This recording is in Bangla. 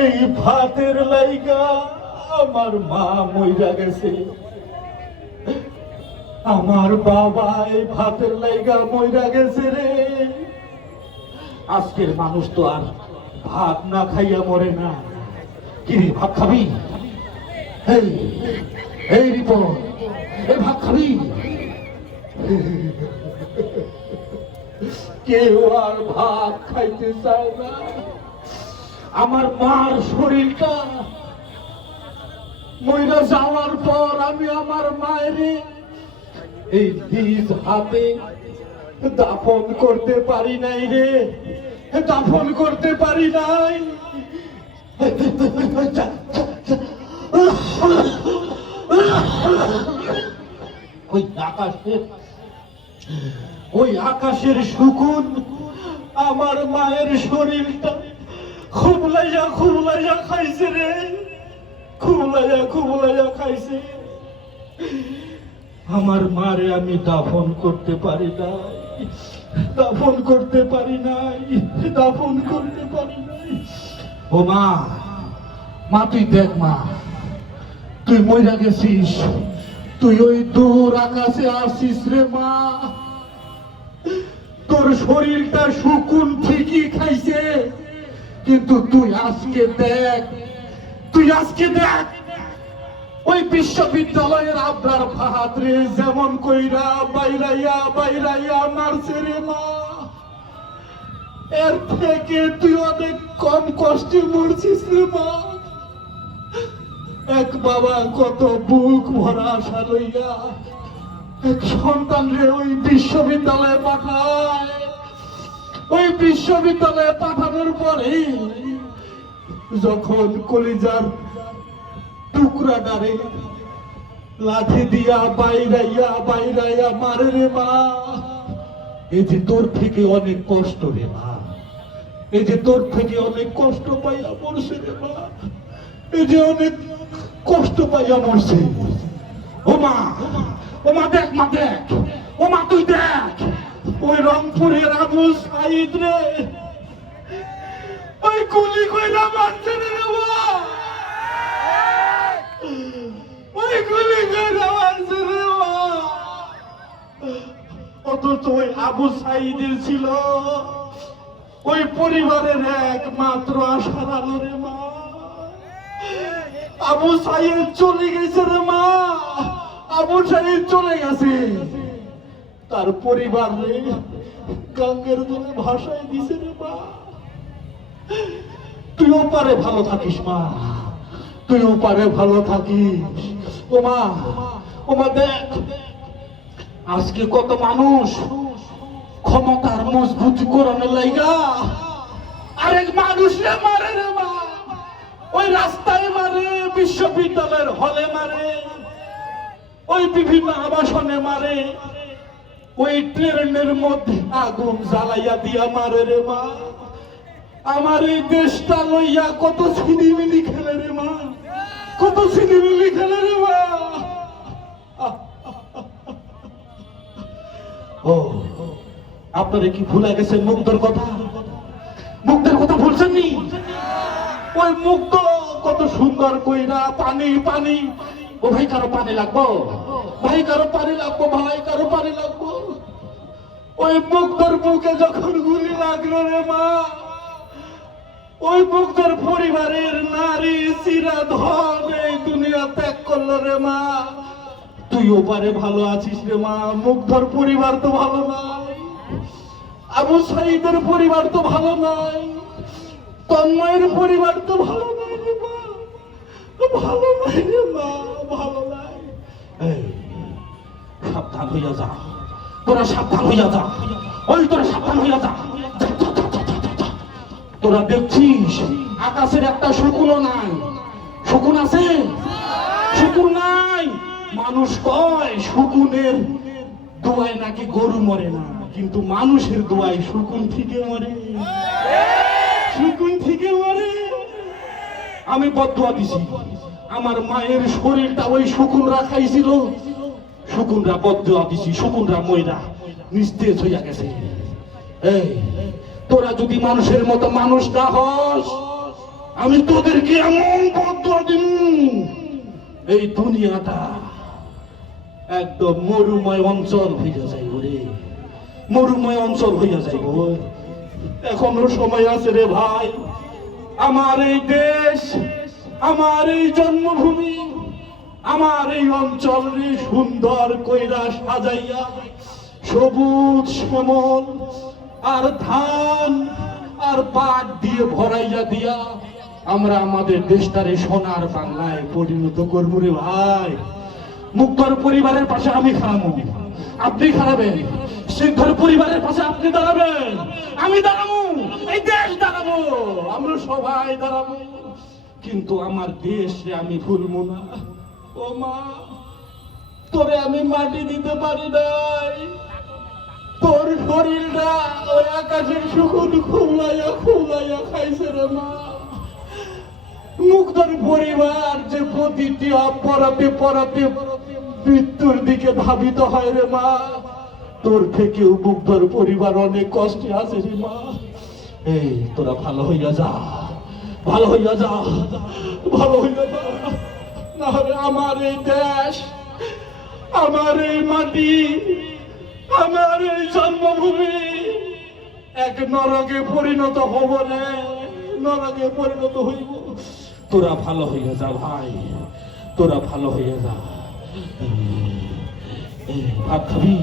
এই ভাতের লাইগা আমার মা মইরা গেছে। আমার বাবা এই ভাতের লাইগা মইরা গেছে রে। আজকের মানুষ তো আর ভাত না খাইয়া মরে না। কি ভাত খাবি? এই এই রিপন, এই ভাত খাবি? কেউ আর ভাত খাইতে চায় না। আমার মার শরীরটা মইরা যাওয়ার পর আমি আমার মায়ের এই বীজ হাতে দাফন করতে পারি নাই রে। দাফন করতে পারি নাই। ওই আকাশের ওই আকাশের শুকুন আমার মায়ের শরীরটা খুবলাইয়া খুবলাইয়া খাইছে রে। খুবলাইয়া খুবলাইয়া খাইছে। আমার মারে আমি দাফন করতে পারি নাই। দাফন করতে পারি নাই। দাফন করতে পারি নাই। ও মা মা তুই দেখ মা, তুই মইরা গেছিস। তুই ওই দূর আকাশে আসিস রে মা। তোর শরীরটা শুকুন ঠিকই খাইছে। কিন্তু তুই আজকে দেখ, তুই আজকে দেখ। ওই বিশ্ববিদ্যালয়ের আবরার ফাহাদ রে যেমন কইরা বাইরাইয়া বাইরাইয়া মারছে রে মা। এর থেকে তুই অনেক কম কষ্টে মরছিস রে মা। এক বাবা কত বুক ভরা আশা লইয়া এক সন্তান রে ওই বিশ্ববিদ্যালয়ে পাঠায়। বিশ্ববিদ্যালয়ে পাঠানোর পরে যখন কলিজার টুকরা ডারে লাঠি দিয়া বাইরাইয়া বাইরাইয়া মারে রে মা। এই যে তোর থেকে অনেক কষ্ট রে মা। এই যে তোর থেকে অনেক কষ্ট পাইয়া মরছে রে মা। এই যে অনেক কষ্ট পাইয়া মরছে। ও মা ও মা দেখ মা দেখ। ও মা তুই দেখ। ওই রংপুরের আবু সাইদ রে। ওই গুলি কইরা মারছে রে মা ওই গুলি কইরা মারছে রে অথচ ওই আবু সাইদের ছিল। ওই পরিবারের একমাত্র আশার আলো রে মা। আবু সাইদ চলে গেছে রে মা। আবু সাইদ চলে গেছে। তার পরিবার রে, গঙ্গের জলে ভাষায় দিছে রে মা। তুইও পারে ভালো থাকিস মা তুইও পারে ভালো থাকিস। ও মা ও মা দেখ, আজকে কত মানুষ ক্ষমতার মজবুতি করানোর লাইগা। আরেক মানুষ রে মারে রে মা, ওই রাস্তায় মারে, বিশ্ববিদ্যালয়ের হলে মারে, ওই বিভিন্ন আবাসনে মারে। ওই ট্রেনের মধ্যে আগুন জ্বালাইয়া দিয়া মারে রে মা। আমার এই দেশটা লইয়া কত ছিনিমিনি খেলে রে মা। কত ছিনিমিনি খেলে রে মা। ও, আপনারা কি ভুলে গেছেন মুগ্ধর কথা? মুগ্ধের কথা ভুলছেন নি? ওই মুগ্ধ কত সুন্দর কইরা পানি পানি ও ভাই, কারও পানি লাগবো? ভাই, কারও পানি লাগবো, ভাই, কারও পানি লাগবো? ওই মুগ্ধর বুকে যখন গুলি লাগল রে মা, ওই মুগ্ধর পরিবারের নারী চিরা ধন এই দুনিয়া ত্যাগ করল রে মা। তুই ওপারে ভালো আছিস রে মা, মুগ্ধর পরিবার তো ভালো নাই। আবু সাইদের পরিবার তো ভালো নাই। তন্ময়ের পরিবার তো ভালো নাই রে মা, ভালো নাই রে মা। হইয়া যা। তোরা সাবধান হইয়া যা। ওই তোরা সাবধান হইয়া যা। তোরা দেখছিস, আকাশের একটা শকুনও নাই। শকুন আছে? শকুন নাই। মানুষ কয়, শকুনের দোয়ায় নাকি গরু মরে না? কিন্তু মানুষের দোয়ায় শকুন থেকে মরে। শকুন থেকে মরে। আমি বদুয়া দিছি। আমার মায়ের শরীরটা ওই শকুনরা খাইছিল শকুনরা বদুয়া দিছি শকুনরা ময়রা, নিস্তেজ হইয়া গেছে। এই, তোরা যদি মানুষের মতো মানুষ না হস, আমি তোদেরকে এমন বদলা দিব এই দুনিয়াটা একদম মরুময় অঞ্চল হইয়া যাইব রে। মরুময় অঞ্চল হইয়া যাইব। এখনও সময় আছে রে ভাই। আমার এই দেশ, আমার এই জন্মভূমি আমার এই অঞ্চল সুন্দর কইরা সাজাইয়া, সবুজ শ্যামল আর ধান আর পাট দিয়ে ভরাইয়া দিয়া, আমরা আমাদের দেশটারে সোনার বাংলায় পরিণত করব রে ভাই। মুক্তর পরিবারের পাশে আমি খারাবো আপনি খারাবেন সিদ্ধর পরিবারের পাশে আপনি দাঁড়াবেন। আমি দাঁড়াবো এই দেশ দাঁড়াবো। আমরা সবাই দাঁড়াবো। কিন্তু আমার দেশে আমি ভুলবো না। ও মা, তোরে আমি মাটি দিতে পারি নাই। তোর শরীরটা ওই আকাশের শুকুন খাইছে রে মা। মুগ্ধর পরিবার যে প্রতিটি পরাতে মৃত্যুর দিকে ধাবিত হয় রে মা। তোর থেকেও মুগ্ধর পরিবার অনেক কষ্টে আছে রে মা। এই, তোরা ভালো হইয়া যা, ভালো হইয়া যা, ভালো হইয়া যা। না হলে আমার এই দেশ আমার এই মাটি আমার এই জন্মভূমি এক নরকে পরিণত হব রে নরকে পরিণত হইব তোরা ভালো হইয়া যা ভাই তোরা ভালো হইয়া যা ভাত খাবি